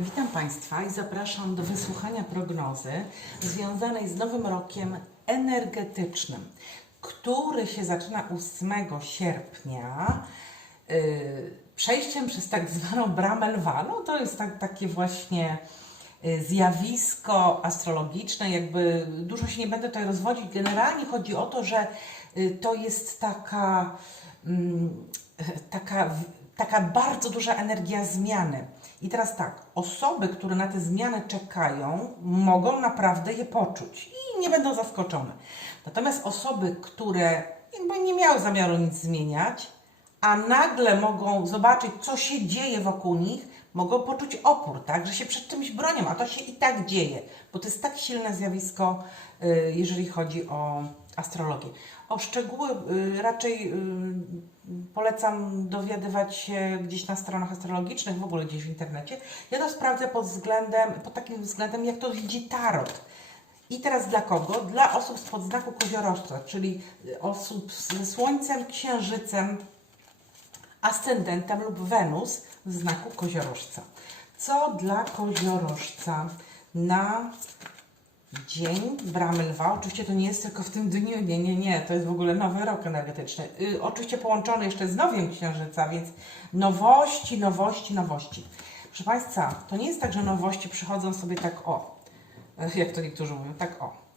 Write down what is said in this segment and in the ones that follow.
Witam Państwa i zapraszam do wysłuchania prognozy związanej z nowym rokiem energetycznym, który się zaczyna 8 sierpnia. Yy, przejściem przez tak zwaną bramę lwa. No to jest tak, takie właśnie y, zjawisko astrologiczne, jakby dużo się nie będę tutaj rozwodzić. Generalnie chodzi o to, że y, to jest taka, mm, taka, taka bardzo duża energia zmiany. I teraz tak, osoby, które na te zmiany czekają, mogą naprawdę je poczuć i nie będą zaskoczone. Natomiast osoby, które jakby nie miały zamiaru nic zmieniać, a nagle mogą zobaczyć, co się dzieje wokół nich, mogą poczuć opór, tak, że się przed czymś bronią, a to się i tak dzieje, bo to jest tak silne zjawisko, y, jeżeli chodzi o astrologię. O szczegóły y, raczej y, polecam dowiadywać się gdzieś na stronach astrologicznych, w ogóle gdzieś w internecie. Ja to sprawdzę pod względem, pod takim względem, jak to widzi tarot. I teraz dla kogo? Dla osób spod znaku koziorożca, czyli osób ze Słońcem, Księżycem, ascendentem lub Wenus w znaku koziorożca. Co dla koziorożca na dzień bramy lwa? Oczywiście to nie jest tylko w tym dniu, nie, nie, nie, to jest w ogóle nowy rok energetyczny. Y, oczywiście połączony jeszcze z nowiem księżyca, więc nowości, nowości, nowości. Proszę Państwa, to nie jest tak, że nowości przychodzą sobie tak o, jak to niektórzy mówią, tak o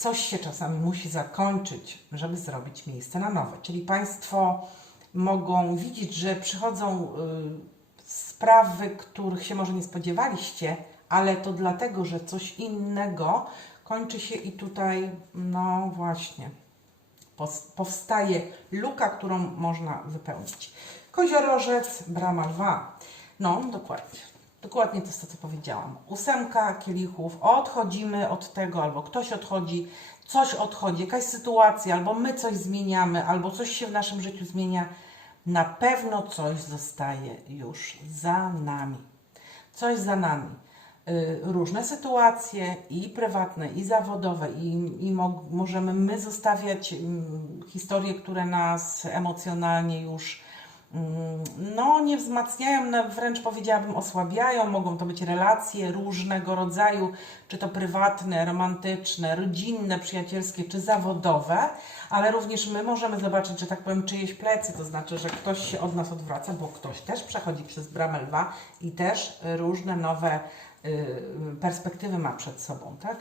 coś się czasami musi zakończyć, żeby zrobić miejsce na nowe. Czyli Państwo mogą widzieć, że przychodzą y, sprawy, których się może nie spodziewaliście, ale to dlatego, że coś innego kończy się i tutaj, no właśnie, powstaje luka, którą można wypełnić. Koziorożec, brama lwa. No, dokładnie. Dokładnie to jest to, co powiedziałam. Ósemka kielichów, odchodzimy od tego, albo ktoś odchodzi, coś odchodzi, jakaś sytuacja, albo my coś zmieniamy, albo coś się w naszym życiu zmienia. Na pewno coś zostaje już za nami. Coś za nami. Y, Różne sytuacje i prywatne, i zawodowe, i, i mo możemy my zostawiać mm, historie, które nas emocjonalnie już mm, no, nie wzmacniają, wręcz powiedziałabym osłabiają. Mogą to być relacje różnego rodzaju, czy to prywatne, romantyczne, rodzinne, przyjacielskie, czy zawodowe, ale również my możemy zobaczyć, że tak powiem, czyjeś plecy, to znaczy, że ktoś się od nas odwraca, bo ktoś też przechodzi przez bramę lwa i też różne nowe perspektywy ma przed sobą, tak?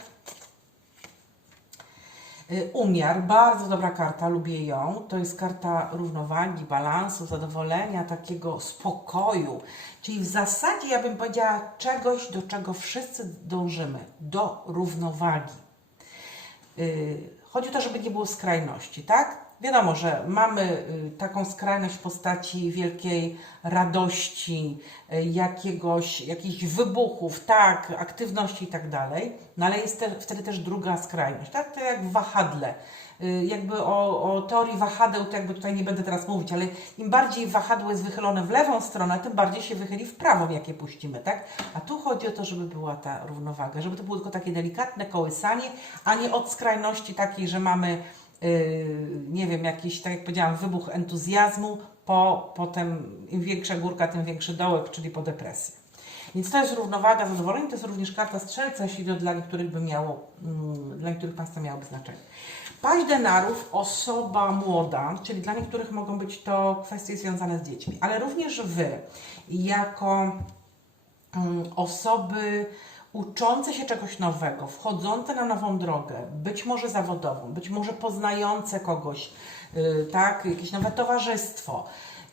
Y, Umiar, bardzo dobra karta, lubię ją. To jest karta równowagi, balansu, zadowolenia, takiego spokoju. Czyli w zasadzie ja bym powiedziała czegoś, do czego wszyscy dążymy, do równowagi. Y, Chodzi o to, żeby nie było skrajności, tak? Wiadomo, że mamy y, taką skrajność w postaci wielkiej radości, y, jakiegoś, jakichś wybuchów, tak, aktywności i tak dalej, no ale jest te, wtedy też druga skrajność, tak? To jak wahadle. Y, Jakby o, o teorii wahadeł to jakby tutaj nie będę teraz mówić, ale im bardziej wahadło jest wychylone w lewą stronę, tym bardziej się wychyli w prawą, jak je puścimy, tak? A tu chodzi o to, żeby była ta równowaga, żeby to było tylko takie delikatne kołysanie, a nie od skrajności takiej, że mamy, nie wiem, jakiś, tak jak powiedziałam, wybuch entuzjazmu, po, potem im większa górka, tym większy dołek, czyli po depresję. Więc to jest równowaga, zadowolenie, to jest również karta strzelca, jeśli to dla niektórych by miało, mm, dla niektórych Państwa miałoby znaczenie. Paź denarów, osoba młoda, czyli dla niektórych mogą być to kwestie związane z dziećmi, ale również Wy, jako mm, osoby uczące się czegoś nowego, wchodzące na nową drogę, być może zawodową, być może poznające kogoś, yy, tak, jakieś nowe towarzystwo,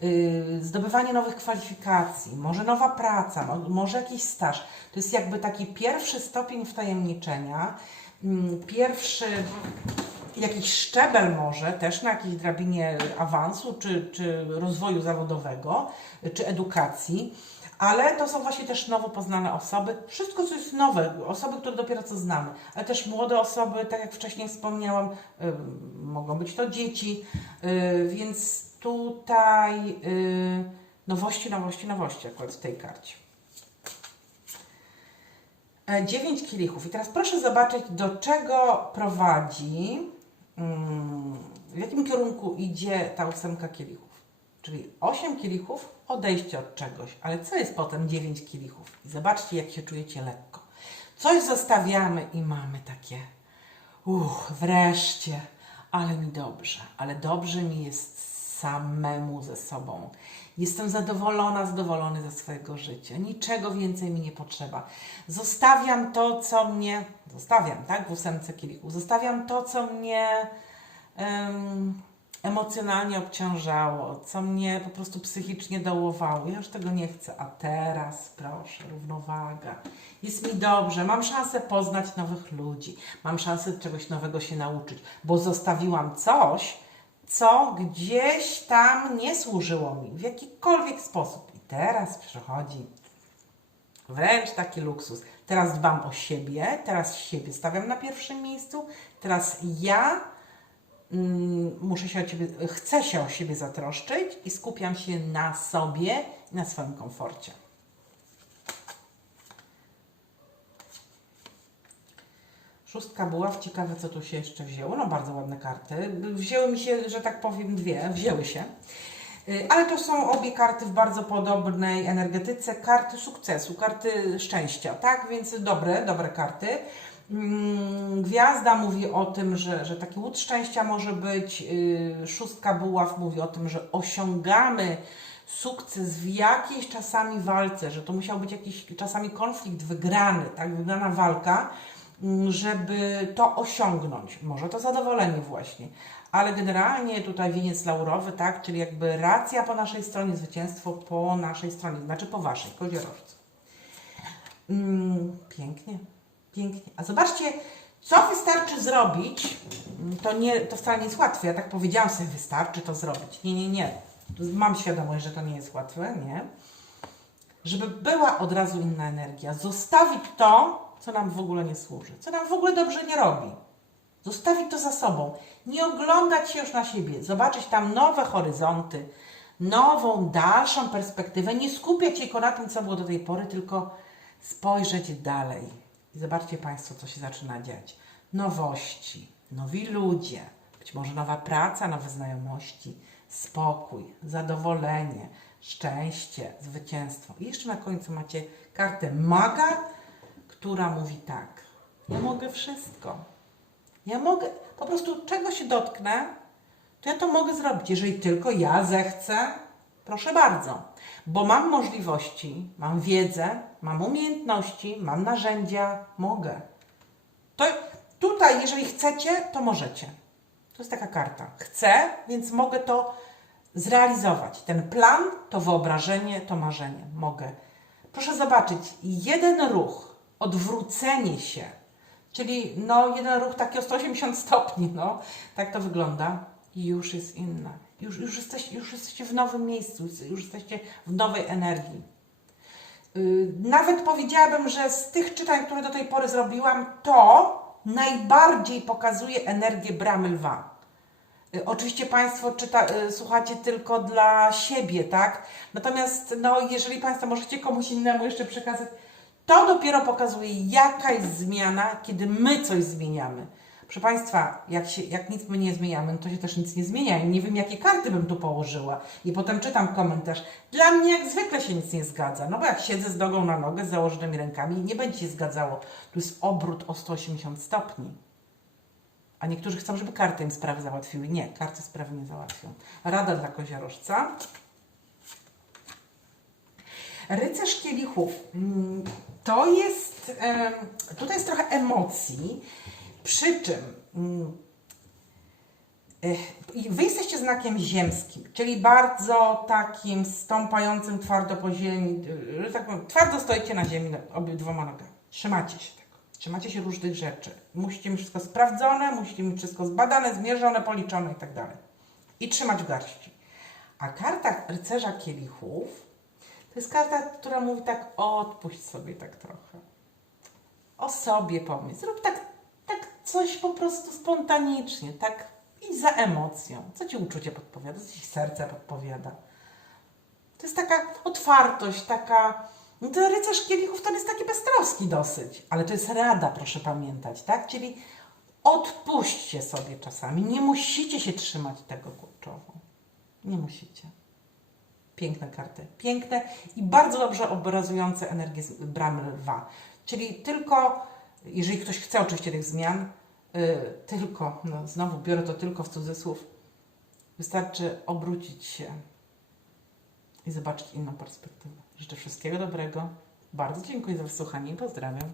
yy, zdobywanie nowych kwalifikacji, może nowa praca, mo- może jakiś staż. To jest jakby taki pierwszy stopień wtajemniczenia, mm, pierwszy jakiś szczebel może też na jakiejś drabinie awansu, czy, czy rozwoju zawodowego, czy edukacji, ale to są właśnie też nowo poznane osoby. Wszystko, co jest nowe, osoby, które dopiero co znamy, ale też młode osoby, tak jak wcześniej wspomniałam, y, mogą być to dzieci, y, więc tutaj y, nowości, nowości, nowości akurat w tej karcie. E, Dziewięć kielichów. I teraz proszę zobaczyć, do czego prowadzi, mm, w jakim kierunku idzie ta ósemka kielichów. Czyli 8 kielichów, odejście od czegoś. Ale co jest potem 9 kielichów? I zobaczcie, jak się czujecie lekko. Coś zostawiamy i mamy takie, uff, wreszcie, ale mi dobrze, ale dobrze mi jest samemu ze sobą. Jestem zadowolona, zadowolony ze swojego życia. Niczego więcej mi nie potrzeba. Zostawiam to, co mnie. Zostawiam, tak? W ósemce kielichu. Zostawiam to, co mnie em, emocjonalnie obciążało, co mnie po prostu psychicznie dołowało. Ja już tego nie chcę. A teraz, proszę, równowaga. Jest mi dobrze, mam szansę poznać nowych ludzi, mam szansę czegoś nowego się nauczyć, bo zostawiłam coś, co gdzieś tam nie służyło mi w jakikolwiek sposób. I teraz przychodzi wręcz taki luksus. Teraz dbam o siebie, teraz siebie stawiam na pierwszym miejscu, teraz ja muszę się o ciebie, chcę się o siebie zatroszczyć i skupiam się na sobie na swoim komforcie. Szóstka buław, ciekawe co tu się jeszcze wzięło. No bardzo ładne karty. Wzięły mi się, że tak powiem, dwie, wzięły się. Y, Ale to są obie karty w bardzo podobnej energetyce. Karty sukcesu, karty szczęścia, tak? Więc dobre, dobre karty. Mm, Gwiazda mówi o tym, że, że taki łód szczęścia może być. y, Szóstka buław mówi o tym, że osiągamy sukces w jakiejś czasami walce, że to musiał być jakiś czasami konflikt wygrany, tak? Wygrana walka mm, żeby to osiągnąć. Może to zadowolenie właśnie, ale generalnie tutaj wieniec laurowy, tak, czyli jakby racja po naszej stronie, zwycięstwo po naszej stronie, znaczy po waszej, koziorożcu. Mm, pięknie, pięknie. A zobaczcie, co wystarczy zrobić, Mm, to, nie, to wcale nie jest łatwe, ja tak powiedziałam sobie, wystarczy to zrobić. Nie, nie, nie. Mam świadomość, że to nie jest łatwe, nie? żeby była od razu inna energia. Zostawić to, co nam w ogóle nie służy, co nam w ogóle dobrze nie robi. Zostawić to za sobą. Nie oglądać się już na siebie, zobaczyć tam nowe horyzonty, nową, dalszą perspektywę. Nie skupiać się tylko na tym, co było do tej pory, tylko spojrzeć dalej. I zobaczcie Państwo, co się zaczyna dziać. Nowości, nowi ludzie, być może nowa praca, nowe znajomości, spokój, zadowolenie, szczęście, zwycięstwo. I jeszcze na końcu macie kartę maga, która mówi tak. Ja mogę wszystko. Ja mogę, po prostu czego się dotknę, to ja to mogę zrobić. Jeżeli tylko ja zechcę, proszę bardzo. Bo mam możliwości, mam wiedzę, mam umiejętności, mam narzędzia, mogę. To tutaj, jeżeli chcecie, to możecie. To jest taka karta. Chcę, więc mogę to zrealizować. Ten plan, to wyobrażenie, to marzenie. Mogę. Proszę zobaczyć, jeden ruch, odwrócenie się, czyli no jeden ruch taki o 180 stopni, no, tak to wygląda i już jest inna. Już, już, jesteście, już jesteście w nowym miejscu, już jesteście w nowej energii. Yy, Nawet powiedziałabym, że z tych czytań, które do tej pory zrobiłam, to najbardziej pokazuje energię bramy lwa. Y, Oczywiście Państwo czyta, y, słuchacie tylko dla siebie, tak? Natomiast no, jeżeli Państwo możecie komuś innemu jeszcze przekazać, to dopiero pokazuje, jaka jest zmiana, kiedy my coś zmieniamy. Proszę Państwa, jak, się, jak nic my nie zmieniamy, no to się też nic nie zmienia. I nie wiem, jakie karty bym tu położyła. I potem czytam komentarz. Dla mnie jak zwykle się nic nie zgadza. No bo jak siedzę z nogą na nogę, z założonymi rękami, nie będzie się zgadzało. Tu jest obrót o 180 stopni. A niektórzy chcą, żeby karty im sprawy załatwiły. Nie, karty sprawy nie załatwią. Rada dla koziorożca. Rycerz kielichów. Mm, To jest, tutaj jest trochę emocji, przy czym mm, i wy jesteście znakiem ziemskim, czyli bardzo takim stąpającym twardo po ziemi, y, tak powiem, twardo stoicie na ziemi obydwoma nogami. Trzymacie się tego. Trzymacie się różnych rzeczy. Musicie mieć wszystko sprawdzone, musicie mieć wszystko zbadane, zmierzone, policzone i tak dalej. I trzymać w garści. A karta rycerza kielichów to jest karta, która mówi tak, odpuść sobie tak trochę. O sobie pomyśl. Zrób tak coś po prostu spontanicznie, tak i za emocją. Co ci uczucie podpowiada, co ci serce podpowiada. To jest taka otwartość, taka. No to rycerz kielichów to jest taki beztroski dosyć, ale to jest rada, proszę pamiętać, tak? Czyli odpuśćcie sobie czasami. Nie musicie się trzymać tego kurczowo. Nie musicie. Piękne karty. Piękne i bardzo dobrze obrazujące energię z bram lwa. Czyli tylko, jeżeli ktoś chce oczywiście tych zmian, y, tylko, no znowu biorę to tylko w cudzysłów, wystarczy obrócić się i zobaczyć inną perspektywę. Życzę wszystkiego dobrego. Bardzo dziękuję za wysłuchanie i pozdrawiam.